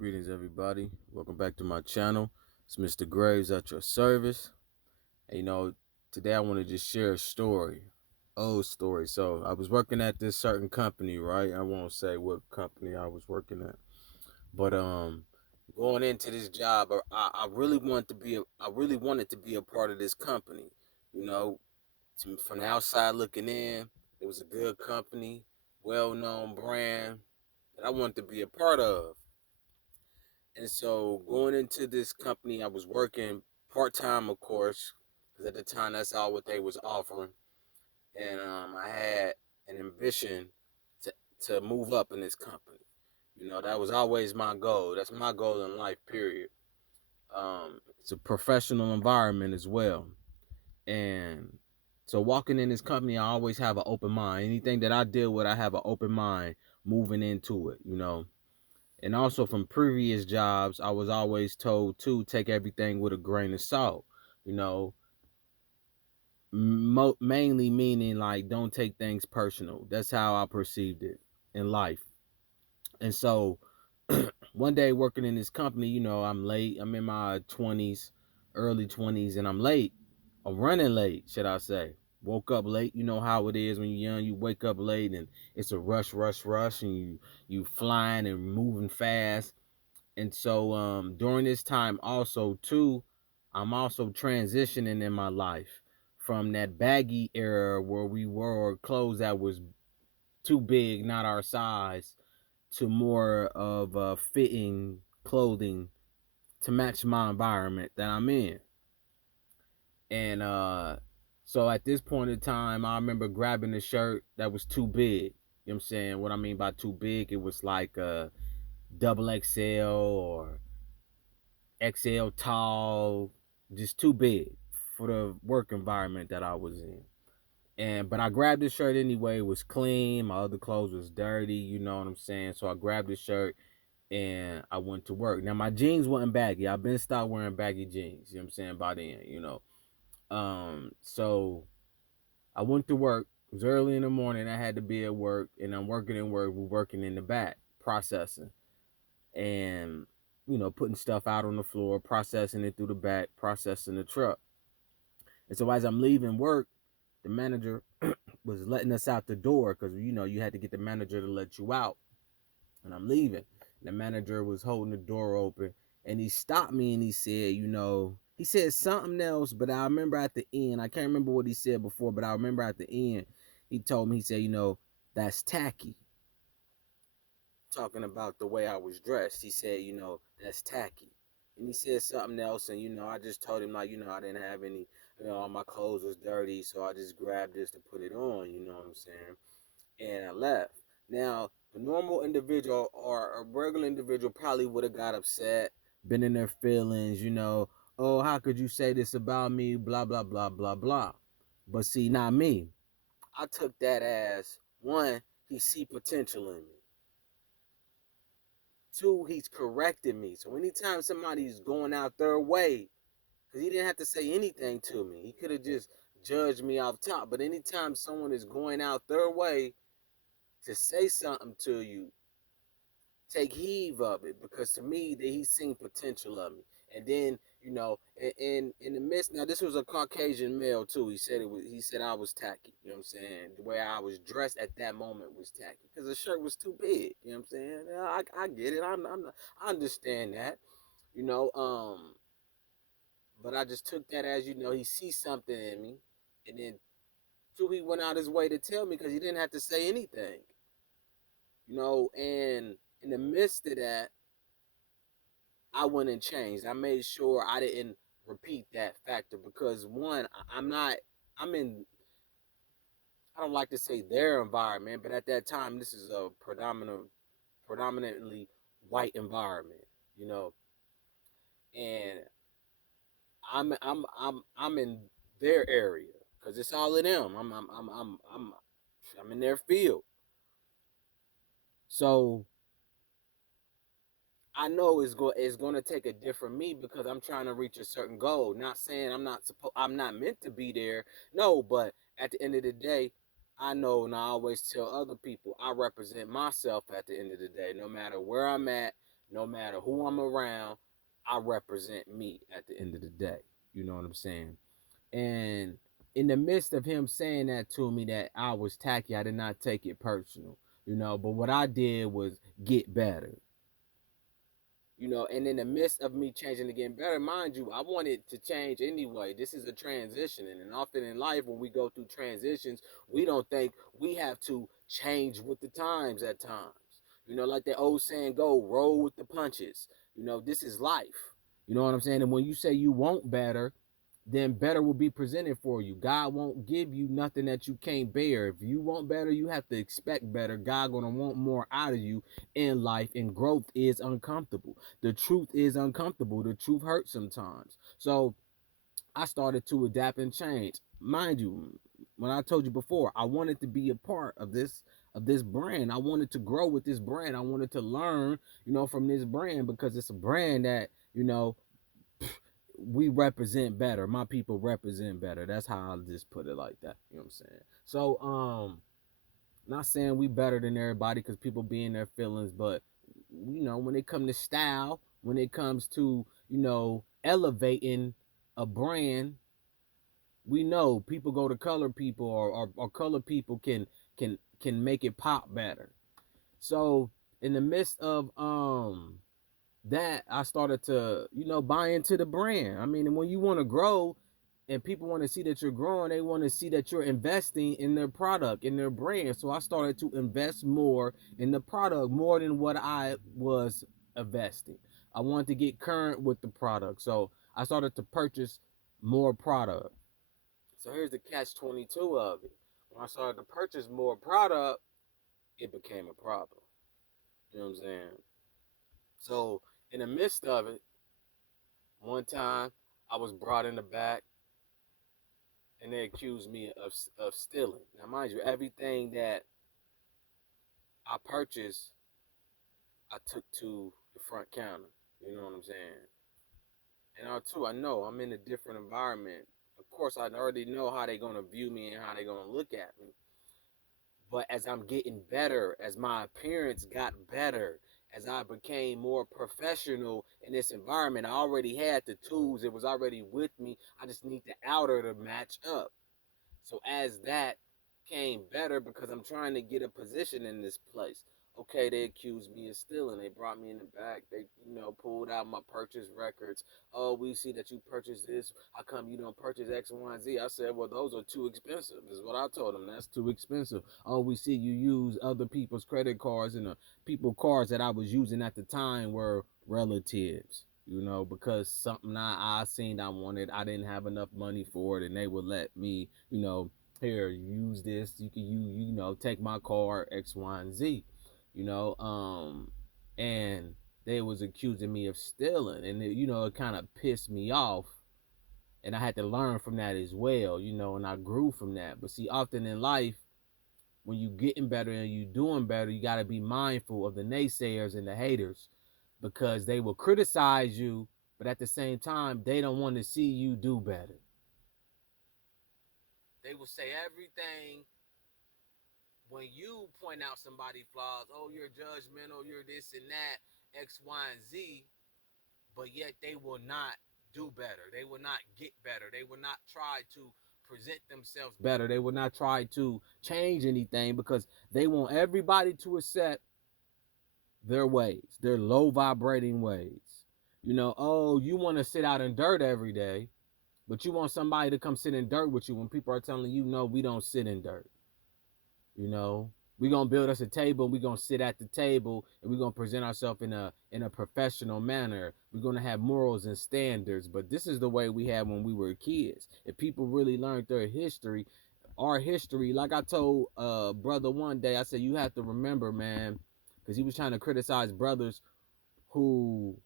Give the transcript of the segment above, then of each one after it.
Greetings, everybody. Welcome back to my channel. It's Mr. Graves at your service. And, today I want to just share a story, old story. So I was working at this certain company, right? I won't say what company I was working at, but going into this job, I really really wanted to be a part of this company. You know, from the outside looking in, it was a good company, well-known brand that I wanted to be a part of. And so going into this company, I was working part-time, of course, because at the time that's all what they was offering. And I had an ambition to, to move up in this company. That was always my goal. That's my goal in life, period. It's a professional environment as well. And so walking in this company, I always have an open mind. Anything that I deal with, I have an open mind moving into it. And also from previous jobs, I was always told to take everything with a grain of salt, you know, mainly meaning like don't take things personal. That's how I perceived it in life. And so one day working in this company, I'm late. I'm in my 20s, early 20s, and I'm late. I'm running late, should I say. Woke up late. You know how it is when you're young. You wake up late and it's a rush, and you flying and moving fast. And so during this time also too, I'm also transitioning in my life from that baggy era where we wore clothes that was too big, not our size, to more of fitting clothing to match my environment that I'm in. And so at this point in time, I remember grabbing a shirt that was too big. You know what I'm saying? What I mean by too big, it was like a double XL or XL tall, just too big for the work environment that I was in. But I grabbed this shirt anyway. It was clean. My other clothes was dirty. You know what I'm saying? So I grabbed this shirt and I went to work. Now my jeans wasn't baggy. I've been stopped wearing baggy jeans. You know what I'm saying? By then. So I went to work. It was early in the morning. I had to be at work, and I'm working in work. We're working in the back, processing, and putting stuff out on the floor, processing it through the back, processing the truck. And so as I'm leaving work, the manager was letting us out the door because you had to get the manager to let you out. And I'm leaving. The manager was holding the door open, and he stopped me and he said, he said something else, but I remember at the end, I can't remember what he said before, but I remember at the end, he told me, he said, that's tacky. Talking about the way I was dressed. He said, that's tacky. And he said something else, and I just told him, like, I didn't have any, all my clothes was dirty, so I just grabbed this to put it on, you know what I'm saying? And I left. Now, a normal individual or a regular individual probably would have got upset, been in their feelings, oh, how could you say this about me, blah, blah, blah, blah, blah. But see, not me. I took that as, one, he see potential in me. Two, he's correcting me. So anytime somebody's going out their way, because he didn't have to say anything to me. He could have just judged me off top. But anytime someone is going out their way to say something to you, take heed of it, because to me that he's seen potential of me. And then in the midst, now this was a Caucasian male too. He said I was tacky. You know what I'm saying? The way I was dressed at that moment was tacky because the shirt was too big. You know what I'm saying? I get it. I understand that. You know, but I just took that as he sees something in me, and then two, he went out his way to tell me because he didn't have to say anything. And in the midst of that, I went and changed. I made sure I didn't repeat that factor because one, I'm in, I don't like to say their environment, but at that time, this is a predominantly white environment, you know, and I'm in their area because it's all of them. I'm in their field, so I know it's going to take a different me because I'm trying to reach a certain goal. Not saying I'm not meant to be there. No, but at the end of the day, I know, and I always tell other people I represent myself at the end of the day. No matter where I'm at, No matter who I'm around, I represent me at the end of the day. You know what I'm saying? And in the midst of him saying that to me, that I was tacky, I did not take it personal, you know. But what I did was get better, you know. And in the midst of me changing to getting better, mind you, I wanted to change anyway. This is a transition, and often in life, when we go through transitions, we don't think we have to change with the times at times. You know, like that old saying, go roll with the punches. You know, this is life. You know what I'm saying? And when you say you want better, then better will be presented for you. God won't give you nothing that you can't bear. If you want better, you have to expect better. God gonna want more out of you in life, and growth is uncomfortable. The truth is uncomfortable. The truth hurts sometimes. So I started to adapt and change. Mind you, when I told you before, I wanted to be a part of this brand. I wanted to grow with this brand. I wanted to learn, you know, from this brand, because it's a brand that, you know, we represent better. My people represent better. That's how I just put it like that. You know what I'm saying? So, not saying we better than everybody, because people be in their feelings, but you know, when it comes to style, when it comes to, you know, elevating a brand, we know people go to color people, or color people can make it pop better. So in the midst of that, I started to, you know, buy into the brand. I mean, and when you want to grow and people want to see that you're growing, they want to see that you're investing in their product, in their brand. So I started to invest more in the product, more than what I was investing. I wanted to get current with the product. So I started to purchase more product. So here's the catch 22 of it. When I started to purchase more product, it became a problem. You know what I'm saying? So in the midst of it, one time, I was brought in the back, and they accused me of stealing. Now, mind you, everything that I purchased, I took to the front counter. You know what I'm saying? And I know I'm in a different environment. Of course, I already know how they're gonna view me and how they're gonna look at me. But as I'm getting better, as my appearance got better, as I became more professional in this environment, I already had the tools. It was already with me. I just need the outer to match up. So as that came better, because I'm trying to get a position in this place. Okay, they accused me of stealing. They brought me in the back. They, you know, pulled out my purchase records. Oh, we see that you purchased this. How come you don't purchase X, Y, and Z? I said, well, those are too expensive. Is what I told them. That's too expensive. Oh, we see you use other people's credit cards, and the people cards that I was using at the time were relatives. You know, because something I seen I wanted, I didn't have enough money for it, and they would let me, you know, here, use this. You can you know, take my card, X, Y, and Z. You know, and they was accusing me of stealing, and it, you know, it kind of pissed me off, and I had to learn from that as well. You know, and I grew from that. But see, often in life, when you getting better and you doing better, you got to be mindful of the naysayers and the haters, because they will criticize you, but at the same time, they don't want to see you do better. They will say everything when you point out somebody's flaws. Oh, you're judgmental, you're this and that, X, Y, and Z, but yet they will not do better. They will not get better. They will not try to present themselves better. They will not try to change anything, because they want everybody to accept their ways, their low vibrating ways. You know, oh, you want to sit out in dirt every day, but you want somebody to come sit in dirt with you when people are telling you, no, we don't sit in dirt. You know, we're gonna build us a table, we're gonna sit at the table, and we're gonna present ourselves in a professional manner. We're gonna have morals and standards. But this is the way we had when we were kids. If people really learned their history, our history, like I told brother one day, I said, you have to remember, man, because he was trying to criticize brothers who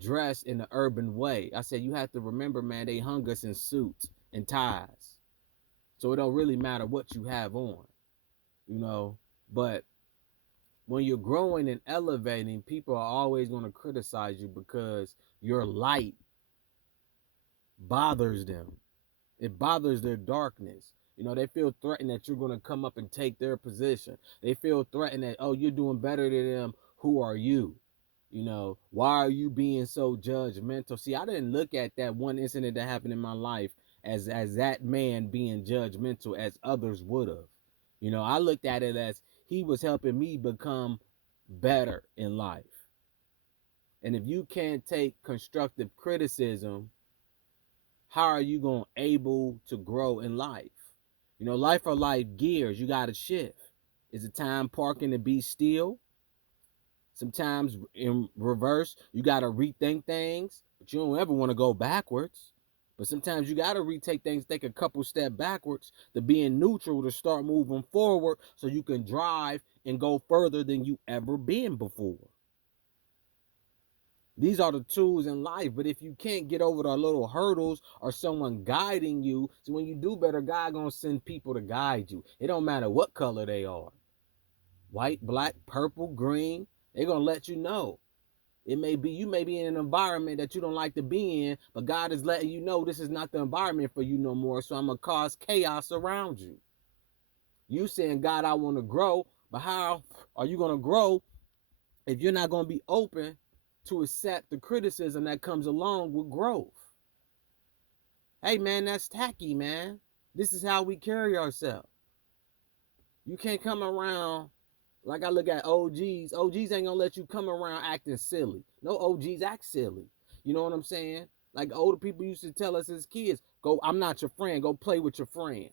dress in an urban way. I said, you have to remember, man, they hung us in suits and ties. So it don't really matter what you have on, you know. But when you're growing and elevating, people are always going to criticize you, because your light bothers them. It bothers their darkness. You know, they feel threatened that you're going to come up and take their position. They feel threatened that, oh, you're doing better than them. Who are you? Why are you being so judgmental? See, I didn't look at that one incident that happened in my life as that man being judgmental as others would have. I looked at it as he was helping me become better in life. And if you can't take constructive criticism, how are you going to able to grow in life? Life are like gears. You got to shift. Is it time parking to be still? Sometimes in reverse, you got to rethink things, but you don't ever want to go backwards. But sometimes you got to retake things, take a couple step backwards to be in neutral to start moving forward so you can drive and go further than you ever been before. These are the tools in life, but if you can't get over the little hurdles or someone guiding you, so when you do better, God gonna send people to guide you. It don't matter what color they are. White, black, purple, green, they're gonna let you know. You may be in an environment that you don't like to be in, but God is letting you know this is not the environment for you no more, so I'm gonna cause chaos around you. You saying, God, I want to grow, but how are you gonna grow if you're not gonna be open to accept the criticism that comes along with growth? Hey man, that's tacky, man. This is how we carry ourselves. You can't come around like I look at OGs. OGs ain't gonna let you come around acting silly. No OGs act silly. You know what I'm saying? Like older people used to tell us as kids, go, I'm not your friend, go play with your friends.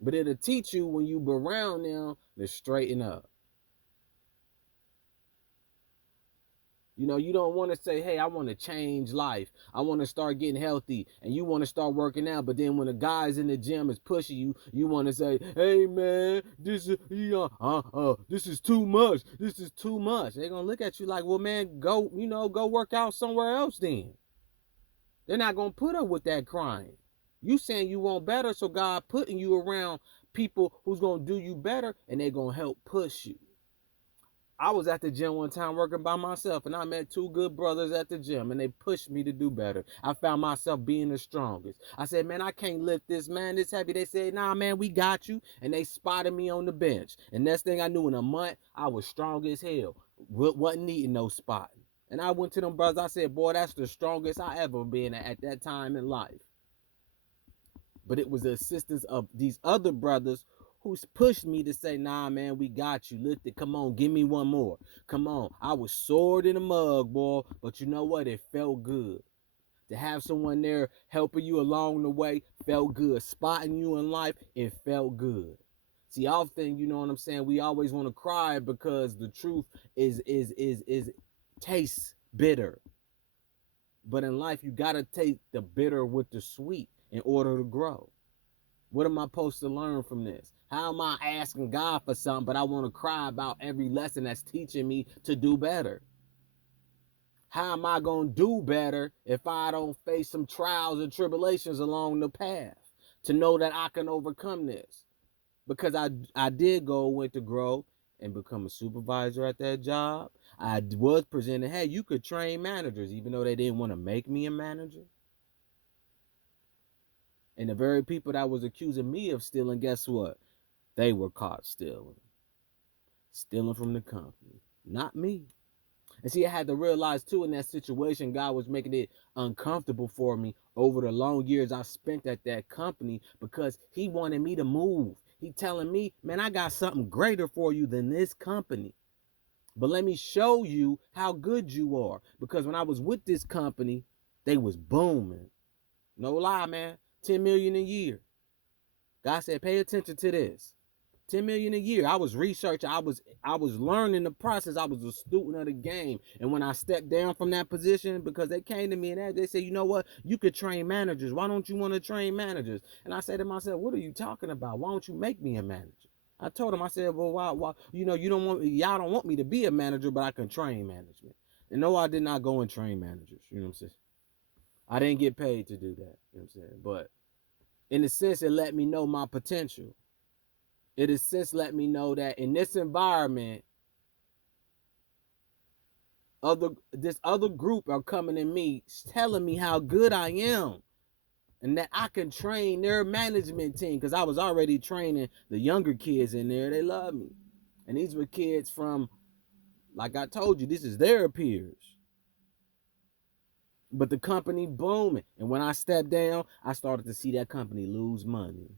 But it'll teach you when you be around them to straighten up. You don't want to say, hey, I want to change life. I want to start getting healthy. And you want to start working out. But then when the guys in the gym is pushing you, you want to say, hey, man, this is too much. This is too much. They're going to look at you like, well, man, go work out somewhere else then. They're not going to put up with that crying. You saying you want better, so God putting you around people who's going to do you better, and they're going to help push you. I was at the gym one time working by myself, and I met two good brothers at the gym, and they pushed me to do better. I found myself being the strongest. I said, man, I can't lift this, man, this heavy. They said, nah, man, we got you. And they spotted me on the bench. And next thing I knew, in a month, I was strong as hell. Wasn't needing no spotting. And I went to them brothers. I said, boy, that's the strongest I ever been at that time in life. But it was the assistance of these other brothers who's pushed me to say, nah, man, we got you. Lift it. Come on, give me one more. Come on. I was sore in the mug, boy. But you know what? It felt good. To have someone there helping you along the way felt good. Spotting you in life, it felt good. See, often, you know what I'm saying, we always want to cry because the truth is tastes bitter. But in life, you got to take the bitter with the sweet in order to grow. What am I supposed to learn from this? How am I asking God for something, but I want to cry about every lesson that's teaching me to do better? How am I going to do better if I don't face some trials and tribulations along the path to know that I can overcome this? Because I did went to grow and become a supervisor at that job. I was presented, hey, you could train managers, even though they didn't want to make me a manager. And the very people that was accusing me of stealing, guess what? They were caught stealing from the company, not me. And see, I had to realize too in that situation, God was making it uncomfortable for me over the long years I spent at that company because he wanted me to move. He telling me, man, I got something greater for you than this company. But let me show you how good you are. Because when I was with this company, they was booming. No lie, man. 10 million a year. God said, pay attention to this. 10 million a year. I was researching. I was learning the process. I was a student of the game. And when I stepped down from that position, because they came to me and they said, you know what? You could train managers. Why don't you want to train managers? And I said to myself, what are you talking about? Why don't you make me a manager? I told him, I said, well, why y'all don't want me to be a manager, but I can train management. And no, I did not go and train managers. You know what I'm saying? I didn't get paid to do that. You know what I'm saying? But in a sense, it let me know my potential. It has since let me know that in this environment, this other group are coming to me, telling me how good I am, and that I can train their management team because I was already training the younger kids in there. They love me, and these were kids from Like I told you, this is their peers. But the company booming. And when I stepped down, I started to see that company lose money.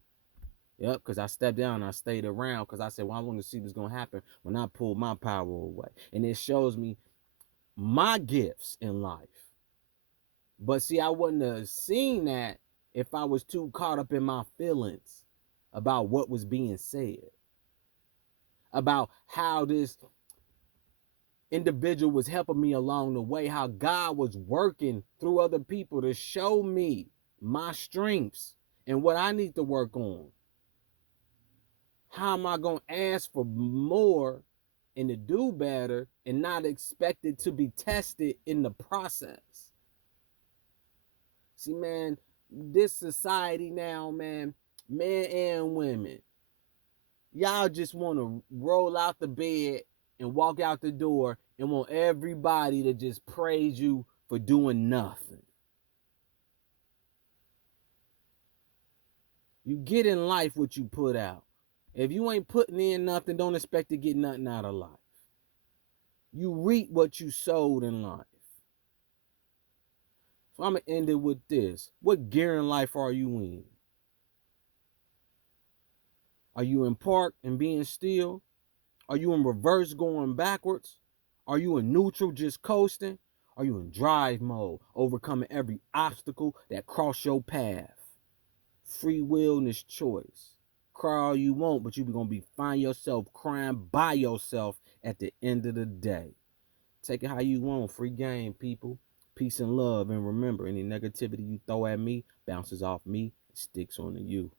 Yep, because I stepped down and I stayed around because I said, well, I want to see what's going to happen when I pull my power away. And it shows me my gifts in life. But see, I wouldn't have seen that if I was too caught up in my feelings about what was being said, about how this individual was helping me along the way, how God was working through other people to show me my strengths and what I need to work on. How am I going to ask for more and to do better and not expect it to be tested in the process? See, man, this society now, man, men and women, y'all just want to roll out the bed and walk out the door and want everybody to just praise you for doing nothing. You get in life what you put out. If you ain't putting in nothing, don't expect to get nothing out of life. You reap what you sowed in life. So I'm going to end it with this. What gear in life are you in? Are you in park and being still? Are you in reverse going backwards? Are you in neutral just coasting? Are you in drive mode, overcoming every obstacle that cross your path? Free will and this choice. Cry all you want, but you be gonna be find yourself crying by yourself at the end of the day. Take it how you want. Free game, people. Peace and love. And remember, any negativity you throw at me bounces off me and sticks onto you.